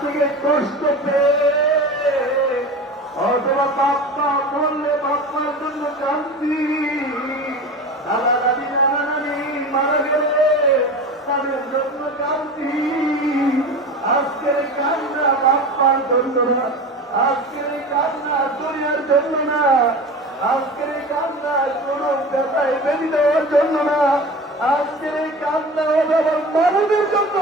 থেকে কষ্ট পেয়ে অথবা বাপ্পা বললে বাপ্পার জন্য কান্দি, দাদা দাদি নানা নানি মারা গেলে তাদের জন্য কান্দি। আজকের কান্না বাপ্পার জন্য না, আজকের কান্না দুনিয়ার জন্য না, আজকের কান্না কোন ব্যথায় বেঁধে দেওয়ার জন্য না, আজকের কান্না আমার মানবের জন্য।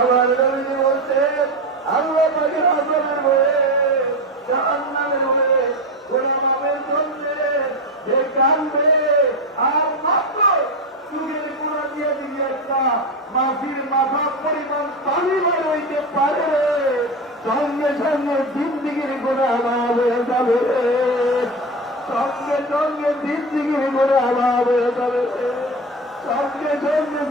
আমার নবী বলতে আল্লাহ পাকের আযাবের ভয়ে, জাহান্নামের ভয়ে গোলামের জন্য যে কাঁদবে আর মাত্র চুলের গোড়া দিয়ে দিলে একটা মাটির মাথা পরিমাণ পানি বের হইতে পারে, সঙ্গে সঙ্গে জিন্দিগির গোড়া লাভ হয়ে যাবে, সঙ্গে সঙ্গে জিন্দিগির গোড়া লাভ হয়ে যাবে, সঙ্গে সঙ্গে